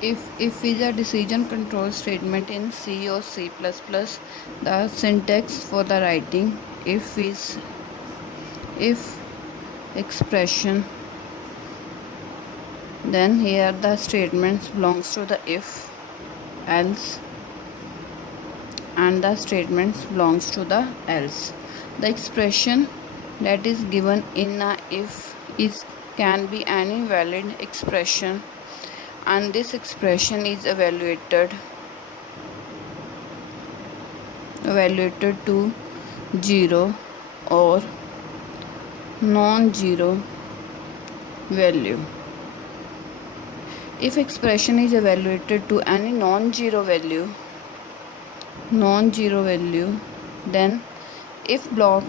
If is a decision control statement in C or C++, the syntax for the writing if expression, then here the statements belongs to the if, else, and the statements belongs to the else. The expression that is given in a if is can be any valid expression, and this expression is evaluated to 0 or non-zero value. If expression is evaluated to any non-zero value, then if block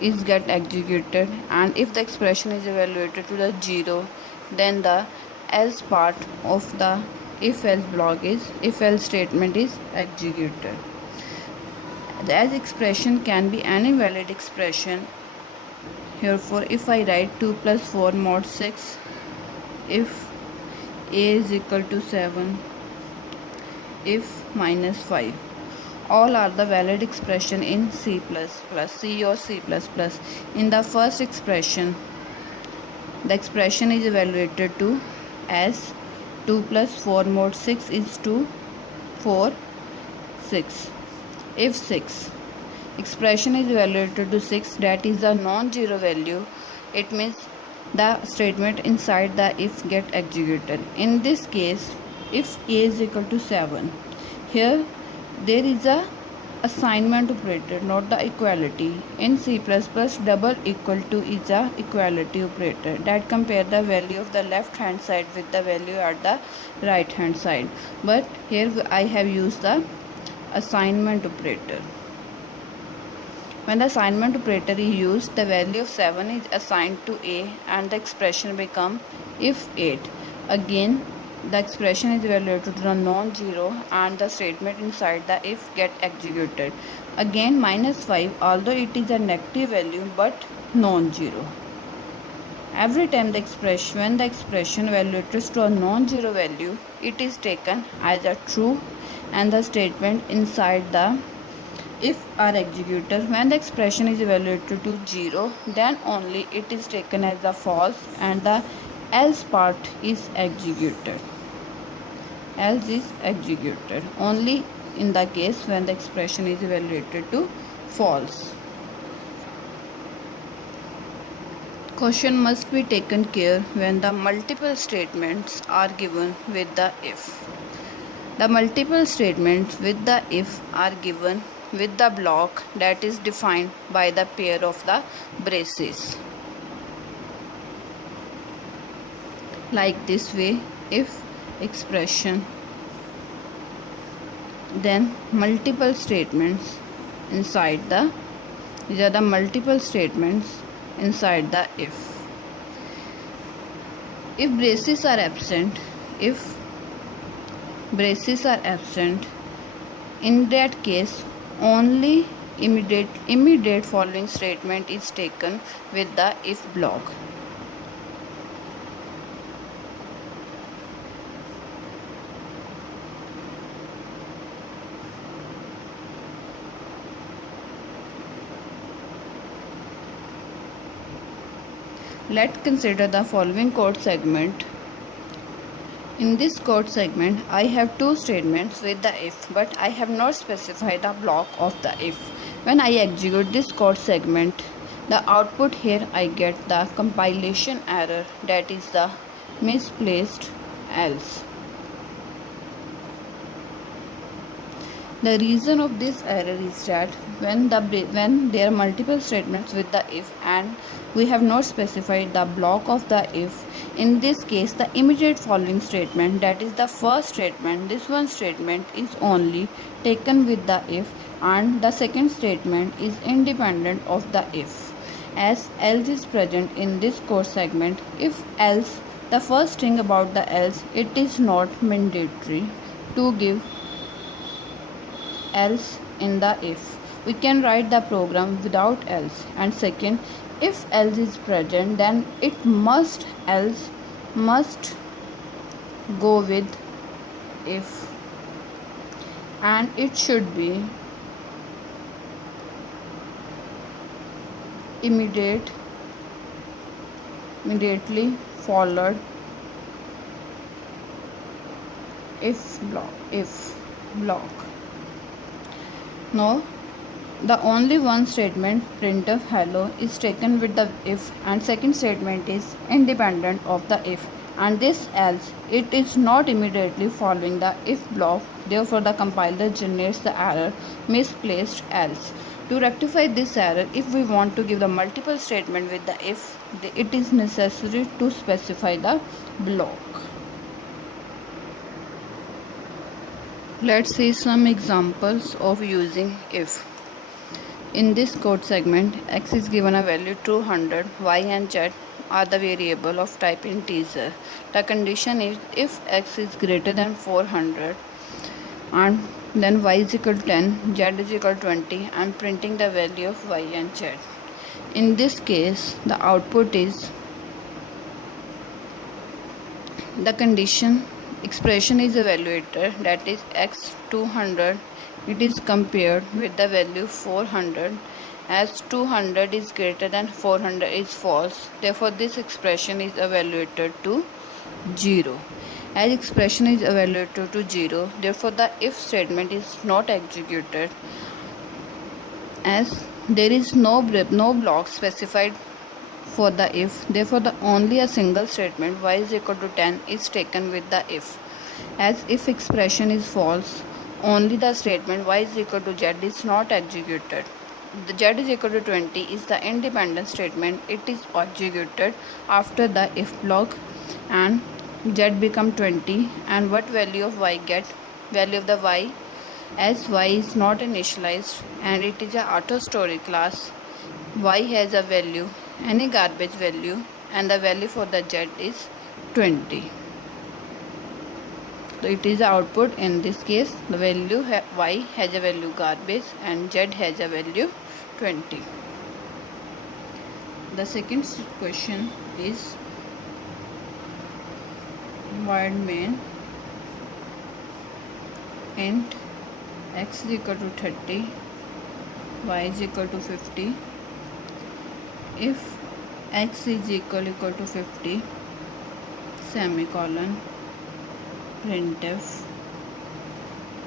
is get executed, and if the expression is evaluated to the 0, then the else part of the if else statement is executed. The else expression can be any valid expression. Therefore, if I write 2 plus 4 mod 6, if a is equal to 7, if minus 5, all are the valid expression in C or C++. In the first expression, the expression is evaluated to as 2 plus 4 mod 6 is 2, 4, 6. If 6 expression is evaluated to 6, that is a non-zero value, it means the statement inside the if get executed. In this case, if a is equal to 7, here there is a assignment operator, not the equality. In C++, double equal to is a equality operator that compare the value of the left hand side with the value at the right hand side, but here I have used the assignment operator. When the assignment operator is used, the value of 7 is assigned to a and the expression become if 8. Again, the expression is evaluated to a non-zero and the statement inside the if get executed. Again, minus 5, although it is a negative value but non-zero. Every time when the expression evaluates to a non-zero value, it is taken as a true and the statement inside the if are executed. When the expression is evaluated to 0, then only it is taken as a false and the else part is executed. Else is executed only in the case when the expression is evaluated to false. Caution must be taken care when the multiple statements are given with the if. The multiple statements with the if are given with the block that is defined by the pair of the braces. Like this way, if expression, then multiple statements inside the, these are the multiple statements inside the if. If braces are absent, in that case only immediate following statement is taken with the if block. Let's consider the following code segment. In this code segment, I have two statements with the if, but I have not specified the block of the if. When I execute this code segment, the output here I get the compilation error, that is the misplaced else. The reason of this error is that when there are multiple statements with the if and we have not specified the block of the if, in this case the immediate following statement, that is the first statement, this one statement is only taken with the if and the second statement is independent of the if. As else is present in this code segment, if else, the first thing about the else, it is not mandatory to give else in the if. We can write the program without else. And second, if else is present, then it must go with if, and it should be immediately followed if block. Now the only one statement printf hello is taken with the if, and second statement is independent of the if, and this else it is not immediately following the if block. Therefore the compiler generates the error misplaced else. To rectify this error, if we want to give the multiple statement with the if, it is necessary to specify the block. Let's see some examples of using if. In this code segment, x is given a value 200, y and z are the variable of type integer. The condition is if x is greater than 400 and then y is equal to 10, z is equal to 20. I am printing the value of y and z. In this case, the output is the condition expression is evaluated, that is x 200. It is compared with the value 400, as 200 is greater than 400 is false. Therefore this expression is evaluated to 0. As expression is evaluated to 0, therefore the if statement is not executed, as there is no block specified for the if. Therefore the only a single statement y is equal to 10 is taken with the if. As if expression is false, only the statement y is equal to z is not executed. The z is equal to 20 is the independent statement. It is executed after the if block, and z become 20. And what value of y get? Value of the y, as y is not initialized and it is a auto storage class, y has a value, any garbage value, and the value for the z is 20. So it is the output. In this case, the value y has a value garbage and z has a value 20. The second question is void main int x is equal to 30, y is equal to 50. If x is equal to 50, semicolon, printf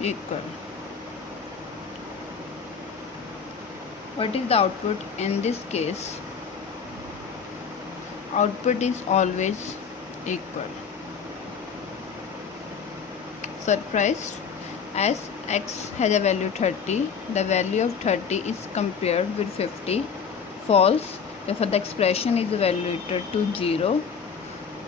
equal. What is the output in this case? Output is always equal. Surprised, as x has a value 30, the value of 30 is compared with 50, false. Therefore the expression is evaluated to 0.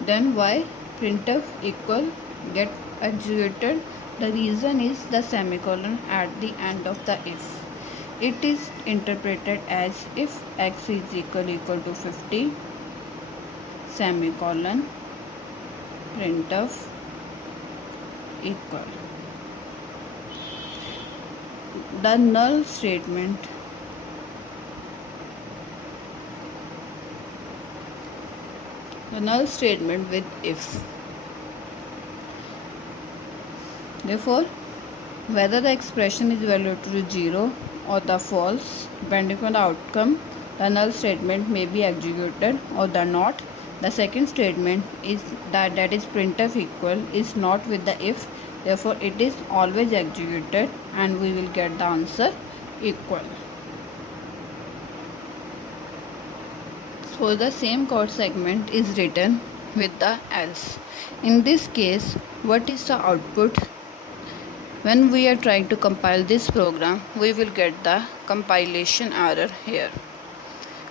Then y printf equal get executed. The reason is the semicolon at the end of the if. It is interpreted as if x is equal to 50, semicolon, printf equal. The null statement with if. Therefore, whether the expression is evaluated to 0 or the false, depending on the outcome, the null statement may be executed or the not. The second statement is that is printf equal is not with the if. Therefore, it is always executed and we will get the answer equal. So the same code segment is written with the else. In this case, what is the output? When we are trying to compile this program, we will get the compilation error here.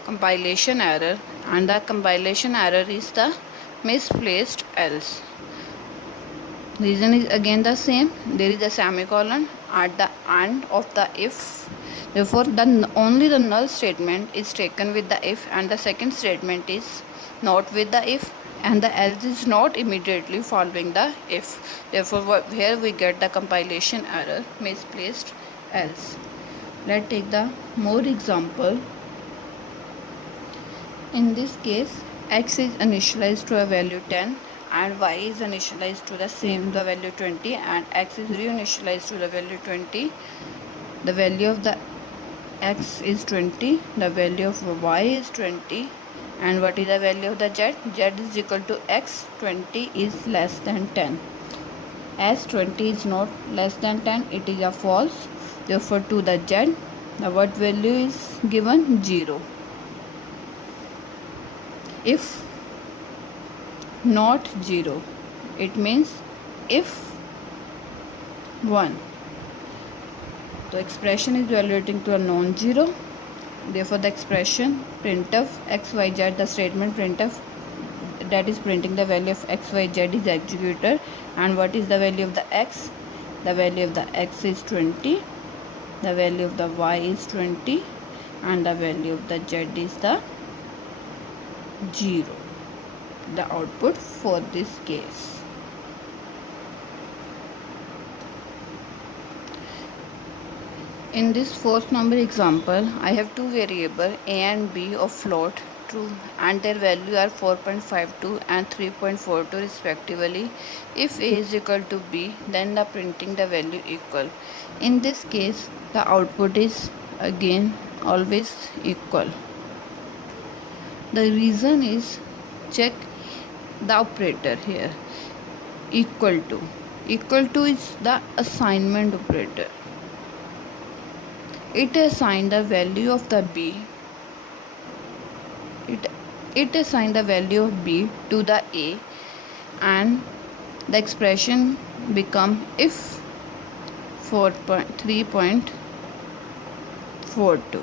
Compilation error, and the compilation error is the misplaced else. Reason is again the same. There is a semicolon at the end of the if. Therefore, only the null statement is taken with the if, and the second statement is not with the if, and the else is not immediately following the if. Therefore, here we get the compilation error, misplaced else. Let's take the more example. In this case, x is initialized to a value 10 and y is initialized to the same, the value 20, and x is reinitialized to the value 20. The value of the x is 20, the value of y is 20, and what is the value of the z? Z is equal to x, 20 is less than 10. As 20 is not less than 10, it is a false. Therefore, to the z, the what value is given? 0. If not 0, it means if 1. The expression is evaluating to a non-zero. Therefore, the expression printf xyz, the statement printf that is printing the value of xyz is executed. And what is the value of the x? The value of the x is 20, the value of the y is 20, and the value of the z is the 0. The output for this case. In this fourth number example, I have two variables a and b of float true and their value are 4.52 and 3.42 respectively. If a is equal to b, then the printing the value equal. In this case, the output is again always equal. The reason is, check the operator here. Equal to is the assignment operator. It assigns the value of the b. It assigns the value of b to the a, and the expression become if 3.42.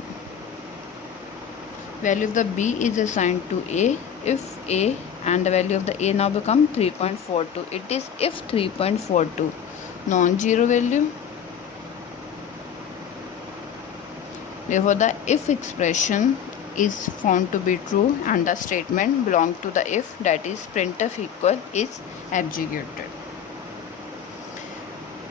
Value of the b is assigned to a if a, and the value of the a now become 3.42. It is if 3.42, non-zero value. Therefore, the if expression is found to be true and the statement belong to the if, that is printf equal, is executed.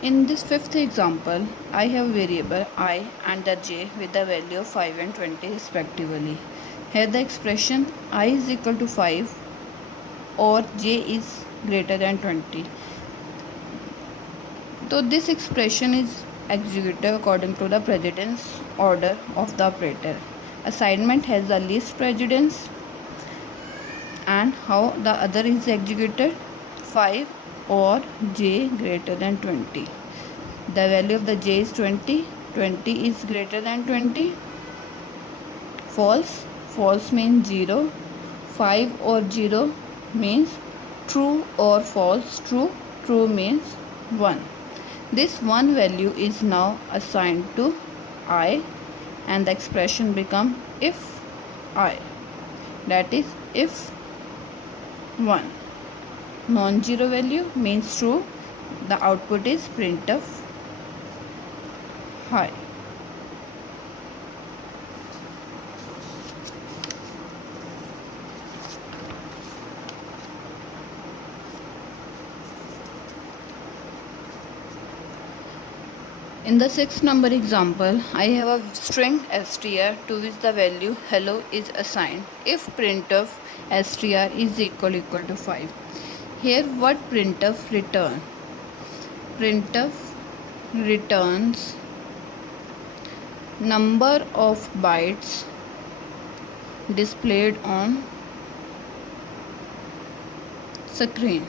In this fifth example, I have variable I and the j with the value of 5 and 20 respectively. Here the expression I is equal to 5 or j is greater than 20. So this expression is executed according to the precedence order of the operator. Assignment has the least precedence, and how the other is executed? 5 or j greater than 20. The value of the j is 20. 20 is greater than 20. False. False means 0. 5 or 0 means true or false. True. True means 1. This one value is now assigned to I, and the expression become if I, that is if 1. Non-zero value means true. The output is printf high. In the sixth number example, I have a string str to which the value hello is assigned if printf str is equal to 5. Here what printf return? Printf returns number of bytes displayed on screen.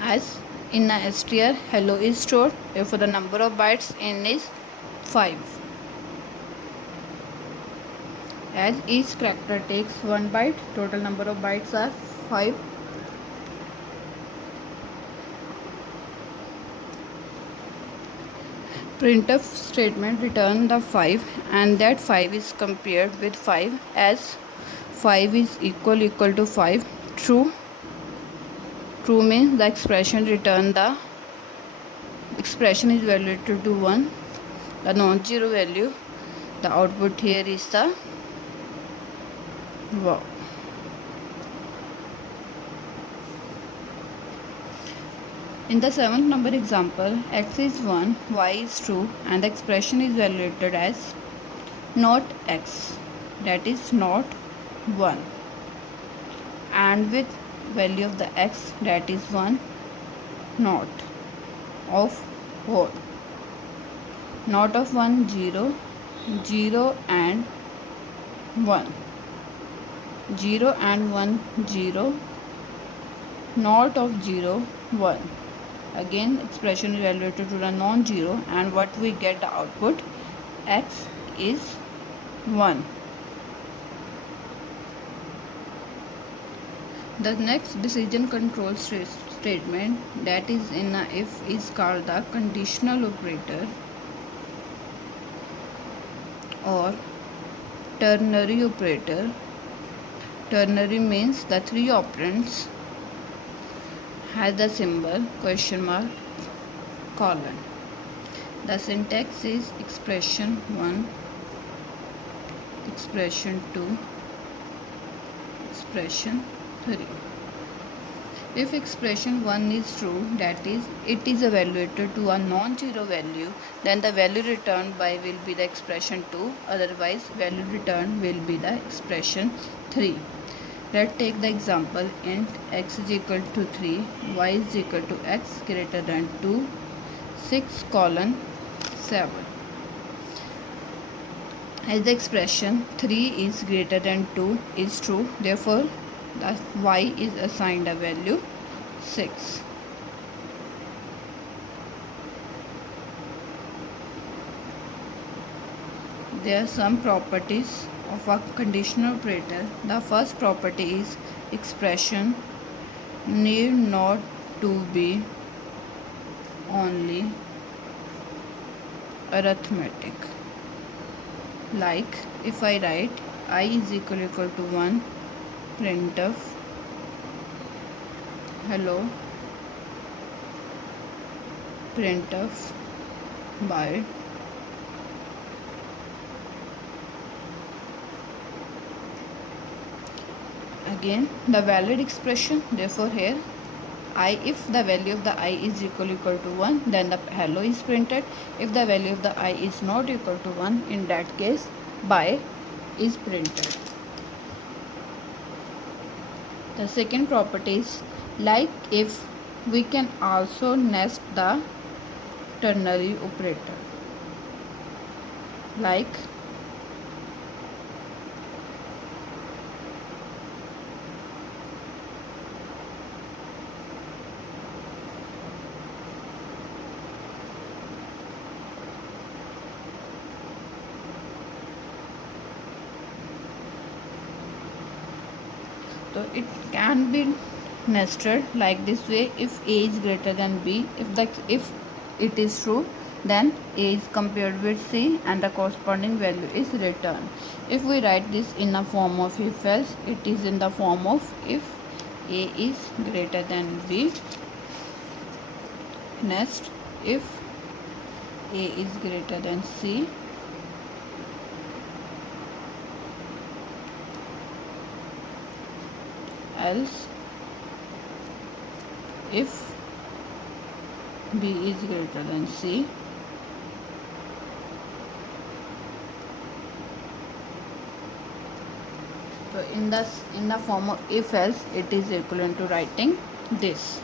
As in a str, hello is stored, therefore the number of bytes in is 5. As each character takes 1 byte, total number of bytes are 5. Printf statement return the 5, and that 5 is compared with 5 as 5 is equal to 5. True. True means the expression return the expression is evaluated to 1. The non-zero value, the output here is the wow. In the seventh number example, x is 1, y is true, and the expression is evaluated as not x, that is not 1, and with value of the x, that is 1, not of what? Not of 1, 0, 0 and 1, 0 and 1, 0, not of 0, 1. Again expression is evaluated to the non-zero, and what we get the output, x is 1. The next decision control statement that is in a if is called the conditional operator or ternary operator. Ternary means the three operands has the symbol question mark, colon. The syntax is expression 1, expression 2, expression 3. If expression 1 is true, that is, it is evaluated to a non-zero value, then the value returned by will be the expression 2, otherwise value returned will be the expression 3. Let's take the example int x is equal to 3, y is equal to x greater than 2, 6 colon 7. As the expression 3 is greater than 2 is true, therefore the y is assigned a value 6. There are some properties of a conditional operator. The first property is expression need not to be only arithmetic. Like if I write I is equal to 1, printf hello, printf by again the valid expression, therefore here I, if the value of the I is equal to 1, then the hello is printed. If the value of the I is not equal to 1, in that case by is printed. The second property is like if we can also nest the ternary operator, like so it can be nested like this way. If a is greater than b, if it is true, then a is compared with c and the corresponding value is returned. If we write this in the form of if else, it is in the form of if a is greater than b, next if a is greater than c, else if b is greater than c, so in the form of if else, it is equivalent to writing this.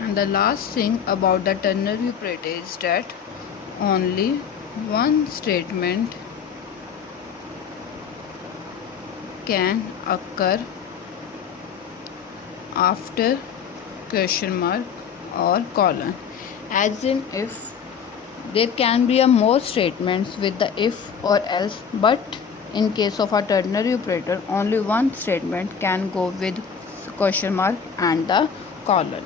And the last thing about the ternary operator is that only one statement can occur after question mark or colon, as in if there can be a more statements with the if or else, but in case of a ternary operator only one statement can go with question mark and the colon.